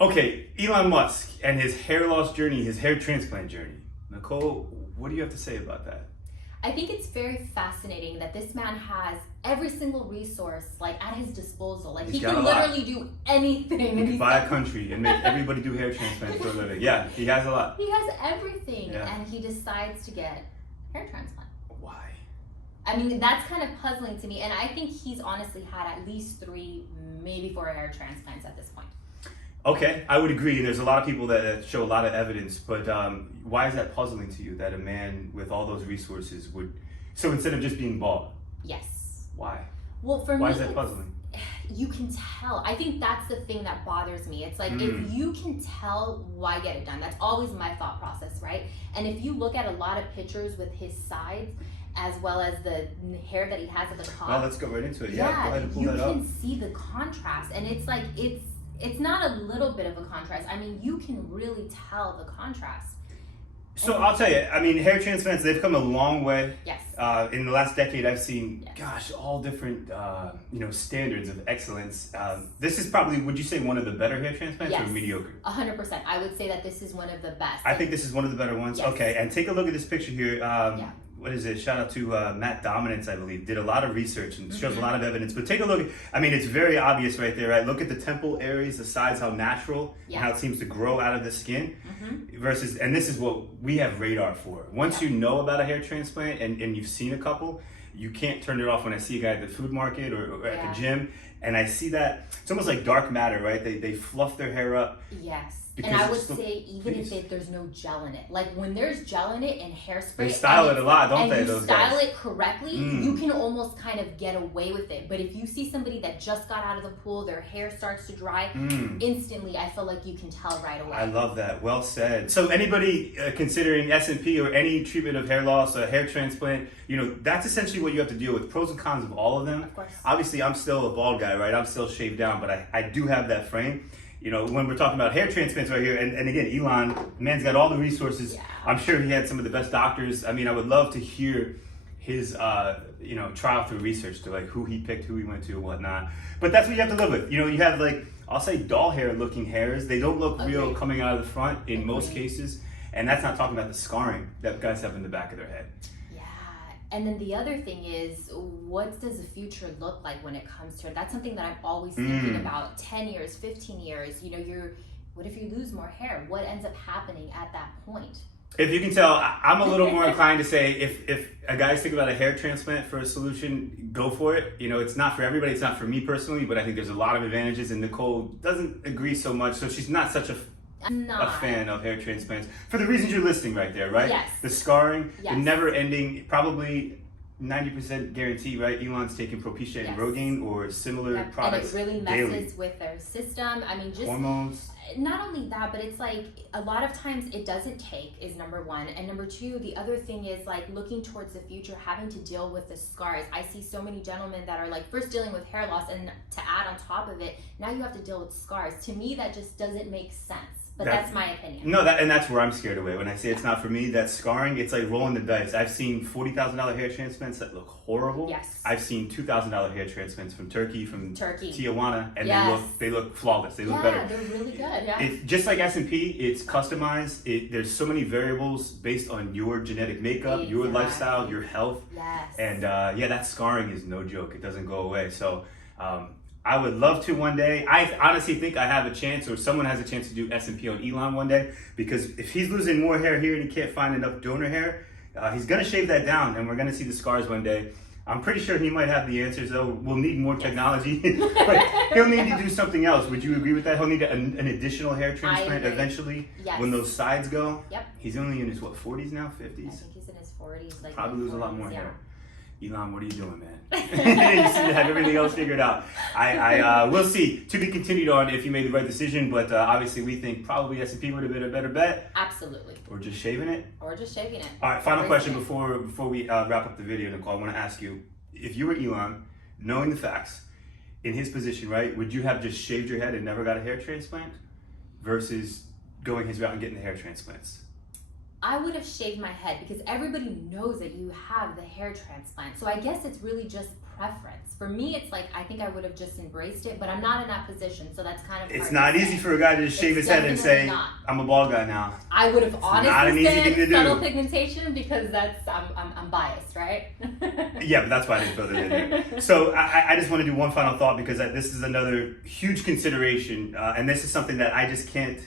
Okay, Elon Musk and his hair loss journey, his hair transplant journey. Nicole, what do you have to say about that? I think it's very fascinating that this man has every single resource like at his disposal. Like He's he got can a lot. literally do anything. He And could he's buy a country and make everybody do hair transplants for a living. Yeah, he has a lot. he has everything, Yeah. and he decides to get hair transplant. Why? I mean, that's kind of puzzling to me, and I think he's honestly had at least 3, maybe 4 hair transplants at this point. Okay, I would agree. There's a lot of people that show a lot of evidence, but why is that puzzling to you that a man with all those resources would... So instead of just being bald, Yes. why? Well, for Why me, is that puzzling? you can tell. I think that's the thing that bothers me. It's like if you can tell, why get it done? That's always my thought process, right? And if you look at a lot of pictures with his sides, as well as the hair that he has at the top. Well, let's go right into it. Yeah, go ahead and pull you that up. can see the contrast, and it's like it's not a little bit of a contrast. I mean, you can really tell the contrast. So I'll tell you, I mean, hair transplants, they've come a long way. Yes. In the last decade, I've seen, Yes. gosh, all different, standards of excellence. This is probably, would you say, one of the better hair transplants or Yes. mediocre? 100%. I would say that this is one of the best. I think this is one of the better ones. Yes. Okay, and take a look at this picture here. Yeah. What is it? Shout out to Matt Dominance, I believe. Did a lot of research and shows a Mm-hmm. lot of evidence. But take a look. I mean, it's very obvious right there, right? Look at the temple areas, the sides, how natural, and Yeah. how it seems to grow out of the skin. Mm-hmm. Versus, and this is what we have radar for. Once Yeah. you know about a hair transplant and you've seen a couple, you can't turn it off. When I see a guy at the food market or at Yeah. the gym, and I see that, it's almost like dark matter, right? They fluff their hair up. Yes. Because And I would it's the- say even please. if there's no gel in it, like when there's gel in it and hairspray, They style and it a lot, don't and they, you those style guys? it correctly, Mm. you can almost kind of get away with it. But if you see somebody that just got out of the pool, their hair starts to dry, instantly, I feel like you can tell right away. I love that. Well said. So anybody considering S&P or any treatment of hair loss, a hair transplant, that's essentially what you have to deal with. Pros and cons of all of them. Of course. Obviously, I'm still a bald guy, right? I'm still shaved down, but I do have that frame. When we're talking about hair transplants right here, and again, Elon, man's got all the resources. Yeah. I'm sure he had some of the best doctors. I mean, I would love to hear his, trial through research to like who he picked, who he went to, and whatnot. But that's what you have to live with. You have like, I'll say doll hair looking hairs. They don't look real Agreed. coming out of the front in most Agreed. cases. And that's not talking about the scarring that guys have in the back of their head. Yeah. And then the other thing is, what does the future look like when it comes to it? That's something that I'm always thinking about. 10 years, 15 years, what if you lose more hair? What ends up happening at that point? If you can tell, I'm a little more inclined to say if a guy's thinking about a hair transplant for a solution, go for it. It's not for everybody. It's not for me personally, but I think there's a lot of advantages. And Nicole doesn't agree so much, so she's not such a fan of hair transplants for the reasons you're listing right there, right? Yes. The scarring, Yes. the never-ending, probably 90% guarantee, right? Elon's taking Propecia and Yes. Rogaine or similar Yep. products And it really daily. messes with their system. I mean, just Hormones. not only that, but it's like a lot of times it doesn't take is number one. And number two, the other thing is like looking towards the future, having to deal with the scars. I see so many gentlemen that are like first dealing with hair loss, and to add on top of it, now you have to deal with scars. To me, that just doesn't make sense. But that's my opinion. No, and that's where I'm scared away. When I say it's not for me, that scarring, it's like rolling the dice. I've seen $40,000 hair transplants that look horrible. Yes. I've seen $2,000 hair transplants from from Turkey. Tijuana, and Yes. they look flawless. They look Yeah, better. they're really good. Yeah. It's just like S&P. It's customized. There's so many variables based on your genetic makeup, your Exactly. lifestyle, your health, Yes. and that scarring is no joke. It doesn't go away. So. I would love to one day. I honestly think I have a chance, or someone has a chance to do S&P on Elon one day, because if he's losing more hair here and he can't find enough donor hair, he's gonna shave that down, and we're gonna see the scars one day. I'm pretty sure he might have the answers, though. We'll need more technology, but he'll need to do something else. Would you agree with that? He'll need an additional hair transplant agree. eventually Yes. when those sides go. Yep. He's only in his 40s now, I 50s. think he's in his 40s. Like Probably lose a lot more yeah. hair. Elon, what are you doing, man? You seem to have everything else figured out. We'll see. To be continued on if you made the right decision, but obviously we think probably S&P would have been a better bet. Absolutely. Or just shaving it. Or just shaving it. All right, final question Embracing it. before we wrap up the video, Nicole. I want to ask you, if you were Elon, knowing the facts, in his position, right, would you have just shaved your head and never got a hair transplant versus going his route and getting the hair transplants? I would have shaved my head because everybody knows that you have the hair transplant. So I guess it's really just preference. For me, it's like I think I would have just embraced it, but I'm not in that position, so that's kind of It's hard not to easy say. for a guy to just shave his head and say, definitely not. I'm a bald guy now. I would have not an honestly easy thing to said do. subtle pigmentation because that's I'm biased, right? Yeah, but that's why I didn't throw that in there. So I just want to do one final thought because this is another huge consideration, and this is something that I just can't.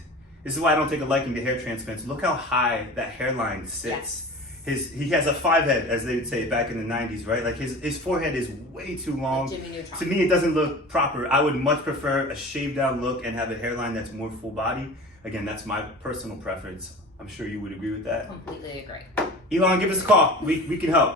This is why I don't take a liking to hair transplants. Look how high that hairline sits. Yes. He has a 5 head, as they would say back in the 90s, right? Like his forehead is way too long. Like Jimmy Neutron. To me, it doesn't look proper. I would much prefer a shaved down look and have a hairline that's more full body. Again, that's my personal preference. I'm sure you would agree with that. Completely agree. Elon, give us a call. We can help.